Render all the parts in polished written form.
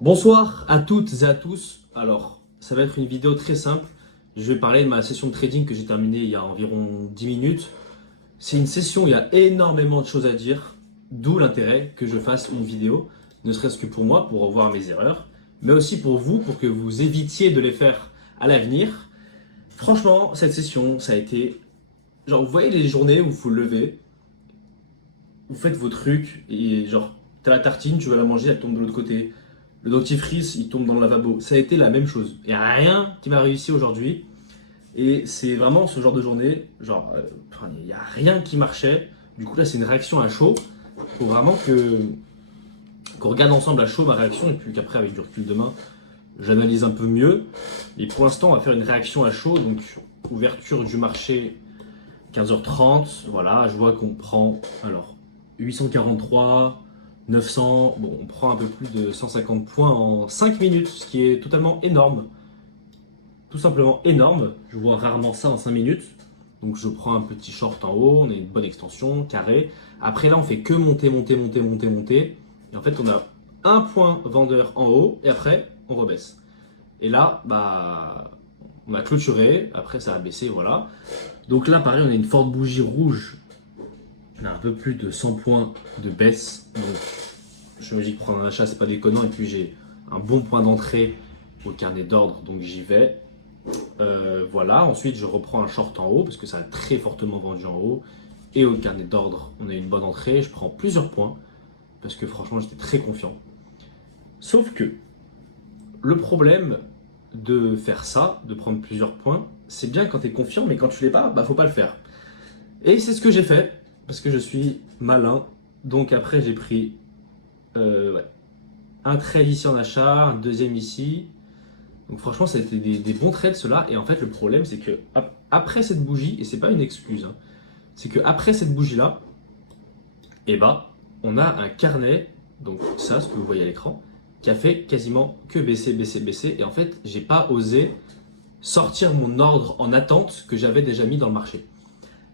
Bonsoir à toutes et à tous. Alors, ça va être une vidéo très simple. Je vais parler de ma session de trading que j'ai terminée il y a environ 10 minutes. C'est une session où il y a énormément de choses à dire, d'où l'intérêt que je fasse une vidéo, ne serait-ce que pour moi, pour revoir mes erreurs, mais aussi pour vous, pour que vous évitiez de les faire à l'avenir. Franchement, cette session, ça a été... Genre, vous voyez les journées où vous levez, vous faites vos trucs, et genre, t'as la tartine, tu vas la manger, elle tombe de l'autre côté. Le dentifrice, il tombe dans le lavabo. Ça a été la même chose. Il n'y a rien qui m'a réussi aujourd'hui. Et c'est vraiment ce genre de journée, genre, il n'y a rien qui marchait. Du coup, là, c'est une réaction à chaud. Il faut vraiment qu'on regarde ensemble à chaud ma réaction. Et puis qu'après, avec du recul demain, j'analyse un peu mieux. Et pour l'instant, on va faire une réaction à chaud. Donc, ouverture du marché 15h30. Voilà, je vois qu'on prend, alors, 843... 900, bon, on prend un peu plus de 150 points en 5 minutes, ce qui est totalement énorme. Tout simplement énorme. Je vois rarement ça en 5 minutes. Donc je prends un petit short en haut, on a une bonne extension, carré. Après là, on fait que monter, monter, monter, monter, monter. Et en fait, on a un point vendeur en haut et après, on rebaisse. Et là, bah, on a clôturé. Après, ça a baissé, voilà. Donc là, pareil, on a une forte bougie rouge. On a un peu plus de 100 points de baisse. Donc, je me dis que prendre un achat, c'est pas déconnant. Et puis, j'ai un bon point d'entrée au carnet d'ordre, donc j'y vais. Voilà. Ensuite, je reprends un short en haut parce que ça a très fortement vendu en haut. Et au carnet d'ordre, on a une bonne entrée. Je prends plusieurs points parce que franchement, j'étais très confiant. Sauf que le problème de faire ça, de prendre plusieurs points, c'est bien quand tu es confiant, mais quand tu l'es pas, bah, faut pas le faire. Et c'est ce que j'ai fait. Parce que je suis malin. Donc après, j'ai pris un trade ici en achat, un deuxième ici. Donc franchement, ça a été des bons trades ceux-là. Et en fait, le problème, c'est que après cette bougie, et c'est pas une excuse, hein, c'est que après cette bougie-là, eh ben, on a un carnet, donc ça, ce que vous voyez à l'écran, qui a fait quasiment que baisser, baisser, baisser. Et en fait, j'ai pas osé sortir mon ordre en attente que j'avais déjà mis dans le marché.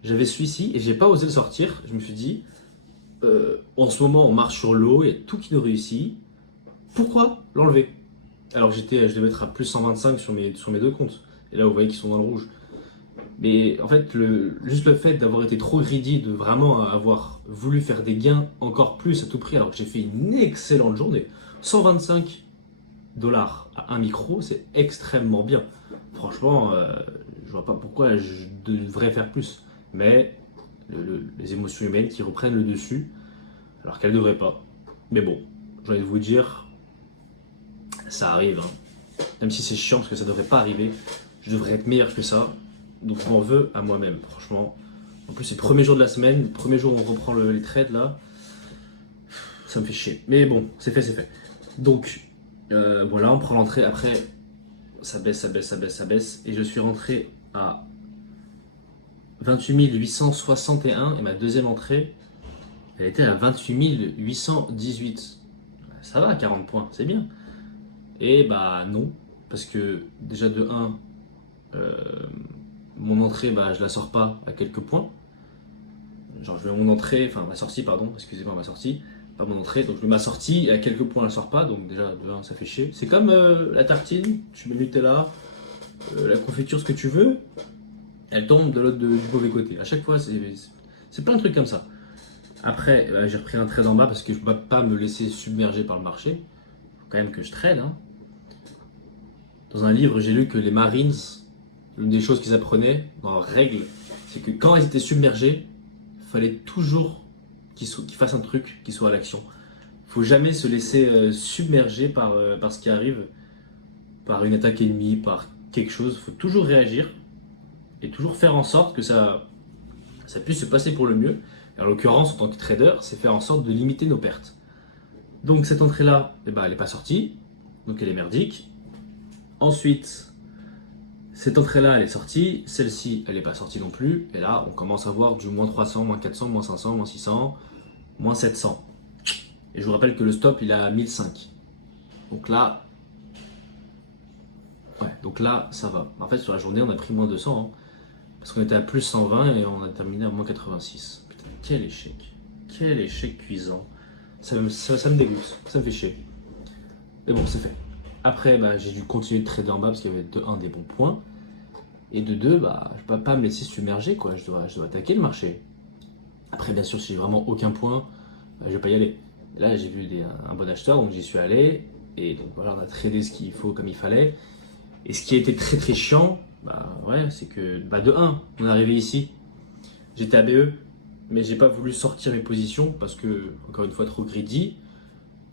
J'avais celui-ci et j'ai pas osé le sortir. Je me suis dit, en ce moment on marche sur l'eau, il y a tout qui nous réussit. Pourquoi l'enlever? Alors je devais être à plus 125 sur mes deux comptes. Et là vous voyez qu'ils sont dans le rouge. Mais en fait, juste le fait d'avoir été trop greedy, de vraiment avoir voulu faire des gains encore plus à tout prix, alors que j'ai fait une excellente journée. 125 dollars à un micro, c'est extrêmement bien. Franchement, je vois pas pourquoi je devrais faire plus. Mais les émotions humaines qui reprennent le dessus, alors qu'elles ne devraient pas. Mais bon, j'ai envie de vous dire, ça arrive. Hein. Même si c'est chiant parce que ça ne devrait pas arriver, je devrais être meilleur que ça. Donc je m'en veux à moi-même, franchement. En plus, c'est le premier jour de la semaine, le premier jour où on reprend les trades là. Ça me fait chier. Mais bon, c'est fait, c'est fait. Donc voilà, on prend l'entrée. Après, ça baisse, ça baisse, ça baisse, ça baisse. Et je suis rentré à 28 861 et ma deuxième entrée, elle était à 28 818. Ça va, 40 points, c'est bien. Et bah non, parce que déjà de 1, mon entrée, bah, je la sors pas à quelques points. Genre je mets mon entrée, enfin ma sortie, pardon, excusez-moi, ma sortie, pas mon entrée, donc je mets ma sortie et à quelques points elle sort pas, donc déjà de 1 ça fait chier. C'est comme la tartine, tu mets le Nutella, la confiture, ce que tu veux, elle tombe de l'autre du mauvais côté. À chaque fois, c'est plein de trucs comme ça. Après, j'ai repris un trade en bas parce que je ne peux pas me laisser submerger par le marché. Il faut quand même que je trade. Hein. Dans un livre, j'ai lu que les Marines, l'une des choses qu'ils apprenaient dans leurs règles, c'est que quand ils étaient submergés, il fallait toujours qu'ils fassent un truc qui soit à l'action. Il ne faut jamais se laisser submerger par ce qui arrive, par une attaque ennemie, par quelque chose. Il faut toujours réagir. Et toujours faire en sorte que ça puisse se passer pour le mieux. Et en l'occurrence, en tant que trader, c'est faire en sorte de limiter nos pertes. Donc cette entrée-là, eh ben, elle n'est pas sortie, donc elle est merdique. Ensuite, cette entrée-là, elle est sortie, celle-ci, elle n'est pas sortie non plus. Et là, on commence à voir du moins 300, moins 400, moins 500, moins 600, moins 700. Et je vous rappelle que le stop, il est à 1005. Donc là, ça va. En fait, sur la journée, on a pris moins 200. Hein. Parce qu'on était à plus 120 et on a terminé à moins 86. Putain, quel échec. Quel échec cuisant. Ça me dégoûte. Ça me fait chier. Mais bon, c'est fait. Après, bah, j'ai dû continuer de trader en bas parce qu'il y avait de 1 des bons points. Et de 2, bah, je ne peux pas me laisser submerger, quoi. Je dois attaquer le marché. Après, bien sûr, si j'ai vraiment aucun point, bah, je vais pas y aller. Et là, j'ai vu un bon acheteur, donc j'y suis allé. Et donc voilà, on a tradé ce qu'il faut comme il fallait. Et ce qui a été très très chiant, bah ouais, c'est que bah, de 1, on est arrivé ici. J'étais à BE, mais j'ai pas voulu sortir mes positions parce que, encore une fois, trop greedy.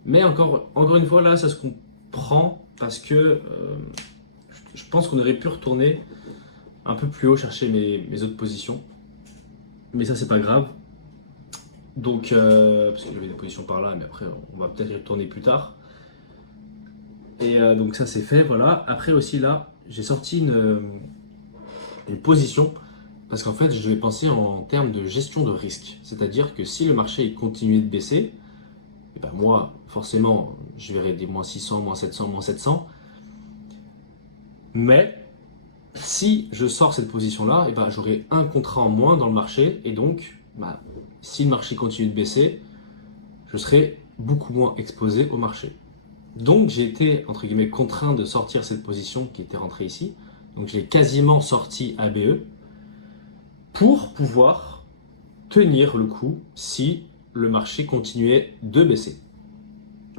Mais encore une fois, là, ça se comprend parce que je pense qu'on aurait pu retourner un peu plus haut chercher mes autres positions. Mais ça, c'est pas grave. Donc, parce que j'avais des positions par là, mais après, on va peut-être y retourner plus tard. Et donc, ça, c'est fait, voilà. Après aussi, là, j'ai sorti une position parce qu'en fait, je vais penser en termes de gestion de risque. C'est-à-dire que si le marché continue de baisser, et ben moi, forcément, je verrai des moins 600, moins 700, moins 700. Mais si je sors cette position-là, et ben j'aurai un contrat en moins dans le marché. Et donc, bah, si le marché continue de baisser, je serai beaucoup moins exposé au marché. Donc j'ai été, entre guillemets, contraint de sortir cette position qui était rentrée ici. Donc je l'ai quasiment sorti à BE pour pouvoir tenir le coup si le marché continuait de baisser.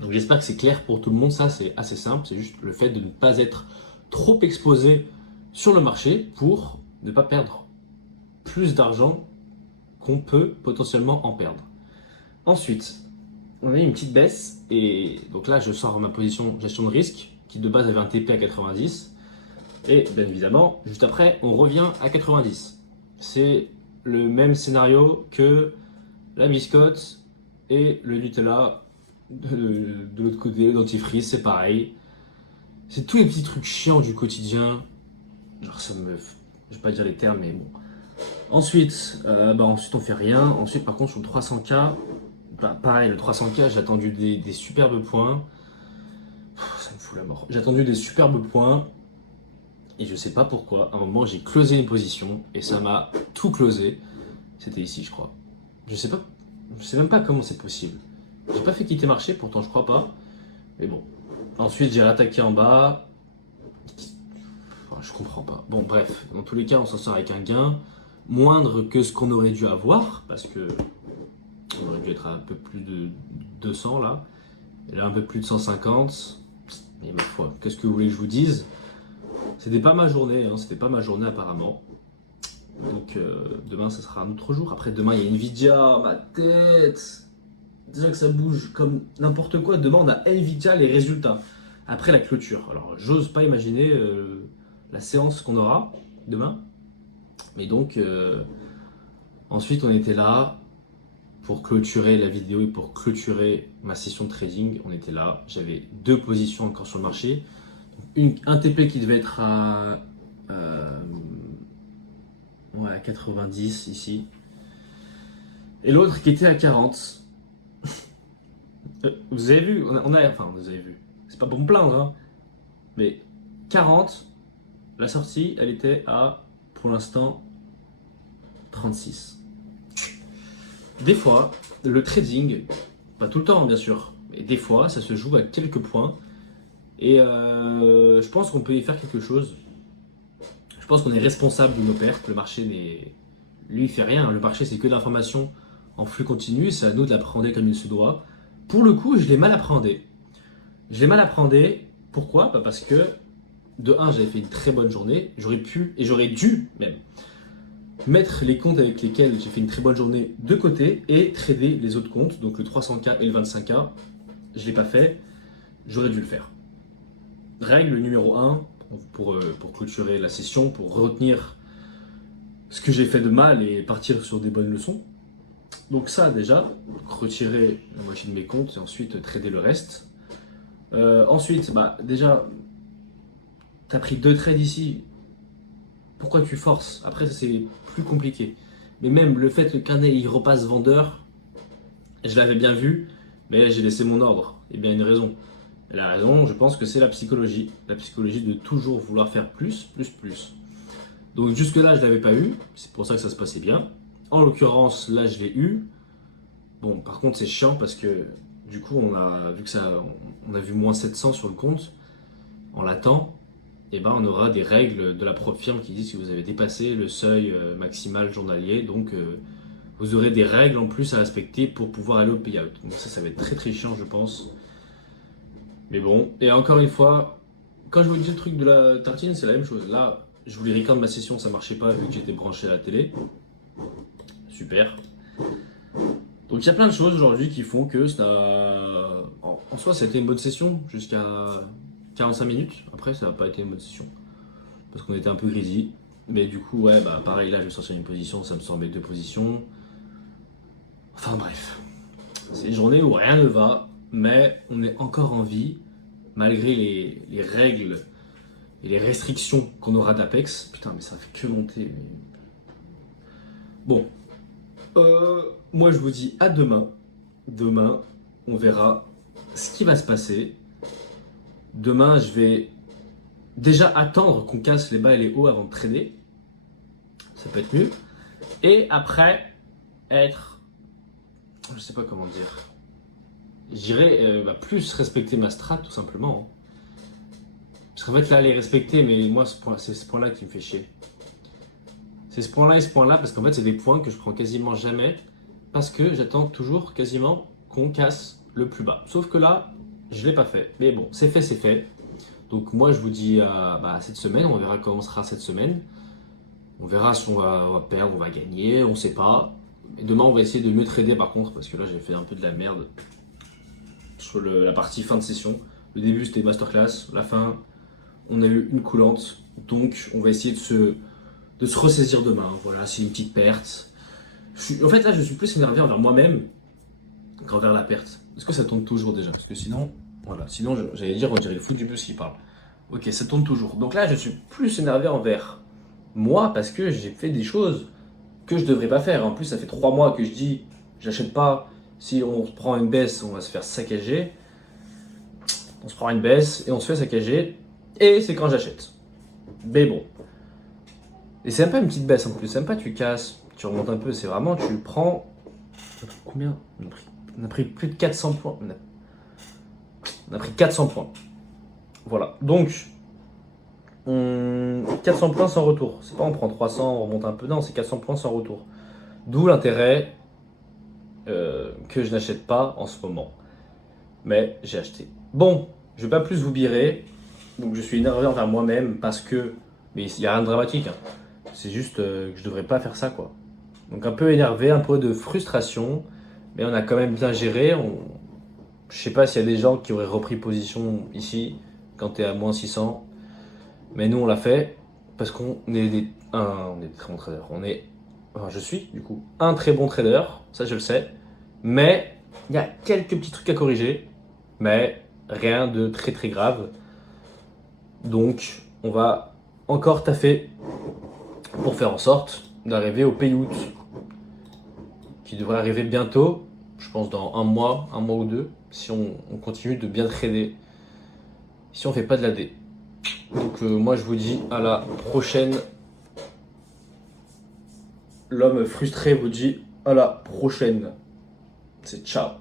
Donc j'espère que c'est clair pour tout le monde, ça c'est assez simple, c'est juste le fait de ne pas être trop exposé sur le marché pour ne pas perdre plus d'argent qu'on peut potentiellement en perdre. Ensuite, on a eu une petite baisse et donc là je sors ma position gestion de risque qui de base avait un TP à 90 et bien évidemment juste après on revient à 90. C'est le même scénario que la biscotte et le Nutella de l'autre côté, le dentifrice, c'est pareil. C'est tous les petits trucs chiants du quotidien. Genre ça me... Je vais pas dire les termes mais bon. Ensuite, ensuite on fait rien. Ensuite par contre sur le 300K, bah, pareil le 300K j'ai attendu des superbes points. Ça me fout la mort. J'ai attendu des superbes points. Et je sais pas pourquoi, à un moment j'ai closé une position et ça m'a tout closé. C'était ici je crois. Je sais pas. Je sais même pas comment c'est possible. J'ai pas fait quitter marché, pourtant je crois pas. Mais bon. Ensuite j'ai rattaqué en bas. Enfin, je comprends pas. Bon bref, dans tous les cas on s'en sort avec un gain moindre que ce qu'on aurait dû avoir. Parce que on aurait dû être à un peu plus de 200 là. Et là un peu plus de 150. Mais ma foi, qu'est-ce que vous voulez que je vous dise? C'était pas ma journée, hein, c'était pas ma journée apparemment. Donc demain ça sera un autre jour. Après demain il y a Nvidia, ma tête. Déjà que ça bouge comme n'importe quoi. Demain on a Nvidia les résultats. Après la clôture. Alors j'ose pas imaginer la séance qu'on aura demain. Mais donc ensuite on était là pour clôturer la vidéo et pour clôturer ma session de trading. On était là. J'avais 2 positions encore sur le marché. Un TP qui devait être à 90 ici. Et l'autre qui était à 40. Vous avez vu, enfin vous avez vu, c'est pas pour me plaindre, hein, mais 40, la sortie, elle était à, pour l'instant, 36. Des fois, le trading, pas tout le temps bien sûr, mais des fois, ça se joue à quelques points. Et je pense qu'on peut y faire quelque chose. Je pense qu'on est responsable de nos pertes. Le marché, lui, il fait rien. Le marché, c'est que de l'information en flux continu. C'est à nous de l'appréhender comme il se doit. Pour le coup, je l'ai mal appréhendé. Je l'ai mal appréhendé. Pourquoi? Parce que, de 1, j'avais fait une très bonne journée. J'aurais pu, et j'aurais dû même, mettre les comptes avec lesquels j'ai fait une très bonne journée de côté et trader les autres comptes. Donc le 300K et le 25K. Je ne l'ai pas fait. J'aurais dû le faire. Règle numéro 1, pour clôturer la session, pour retenir ce que j'ai fait de mal et partir sur des bonnes leçons. Donc ça déjà, retirer la moitié de mes comptes et ensuite trader le reste. Ensuite, déjà, tu as pris 2 trades ici, pourquoi tu forces? Après, c'est plus compliqué. Mais même le fait que le carnet il repasse vendeur, je l'avais bien vu, mais j'ai laissé mon ordre. Et bien une raison. Et la raison, je pense que c'est la psychologie. La psychologie de toujours vouloir faire plus, plus, plus. Donc jusque-là, je ne l'avais pas eu. C'est pour ça que ça se passait bien. En l'occurrence, là, je l'ai eu. Bon, par contre, c'est chiant parce que Du coup, on a vu moins 700 sur le compte, en l'attend, et ben on aura des règles de la propre firme qui disent que vous avez dépassé le seuil maximal journalier, donc vous aurez des règles en plus à respecter pour pouvoir aller au payout. Donc ça va être très très chiant, je pense. Mais bon, et encore une fois, quand je vous dis le truc de la tartine, c'est la même chose. Là, je voulais record ma session, ça marchait pas vu que j'étais branché à la télé. Super. Donc il y a plein de choses aujourd'hui qui font que en soi, ça a été une bonne session jusqu'à 45 minutes. Après, ça n'a pas été une bonne session parce qu'on était un peu grisy. Mais du coup, ouais, bah pareil, là, je vais sortir une position, ça me semblait deux positions. Enfin bref, c'est une journée où rien ne va, mais on est encore en vie malgré les règles et les restrictions qu'on aura d'Apex. Putain, mais ça fait que monter. Bon, moi je vous dis à demain. Demain, on verra ce qui va se passer. Demain, je vais déjà attendre qu'on casse les bas et les hauts avant de trader. Ça peut être mieux. Et après, je sais pas comment dire. J'irai plus respecter ma strat tout simplement. Parce qu'en fait là, elle est respectée, mais moi c'est ce point-là qui me fait chier. C'est ce point-là et ce point-là, parce qu'en fait c'est des points que je prends quasiment jamais, parce que j'attends toujours quasiment qu'on casse le plus bas. Sauf que là, je l'ai pas fait. Mais bon, c'est fait, c'est fait. Donc moi je vous dis cette semaine, on verra comment sera cette semaine. On verra si on va perdre, on va gagner, on sait pas. Et demain on va essayer de mieux trader par contre, parce que là j'ai fait un peu de la merde sur la partie fin de session. Le début c'était masterclass, la fin on a eu une coulante, donc on va essayer de se ressaisir demain. Voilà, c'est une petite perte. En fait là je suis plus énervé envers moi-même qu'envers la perte. Est-ce que ça tourne toujours déjà? Parce que sinon, voilà, sinon j'allais dire on dirait le foot du bus qui parle. Ok, ça tourne toujours. Donc là je suis plus énervé envers moi parce que j'ai fait des choses que je devrais pas faire. En plus ça fait 3 mois que je dis j'achète pas. Si on prend une baisse, on va se faire saccager. On se prend une baisse et on se fait saccager. Et c'est quand j'achète. Mais bon. Et c'est même pas une petite baisse en plus. C'est même pas tu casses, tu remontes un peu. C'est vraiment tu prends. Combien on a pris plus de 400 points. On a pris 400 points. Voilà. Donc, 400 points sans retour. C'est pas on prend 300, on remonte un peu. Non, c'est 400 points sans retour. D'où l'intérêt que je n'achète pas en ce moment. Mais j'ai acheté. Bon, je vais pas plus vous birer. Donc je suis énervé envers moi-même parce que... Mais il n'y a rien de dramatique. Hein. C'est juste que je devrais pas faire ça, quoi. Donc un peu énervé, un peu de frustration. Mais on a quand même bien géré. Je sais pas s'il y a des gens qui auraient repris position ici quand tu es à moins 600. Mais nous, on l'a fait parce qu'on est des très bons traders. Je suis, du coup, un très bon trader. Ça, je le sais. Mais il y a quelques petits trucs à corriger. Mais rien de très très grave. Donc, on va encore taffer pour faire en sorte d'arriver au payout qui devrait arriver bientôt, je pense dans un mois ou deux, si on continue de bien trader, si on fait pas de la D. Donc moi je vous dis à la prochaine. L'homme frustré vous dit à la prochaine. C'est ciao.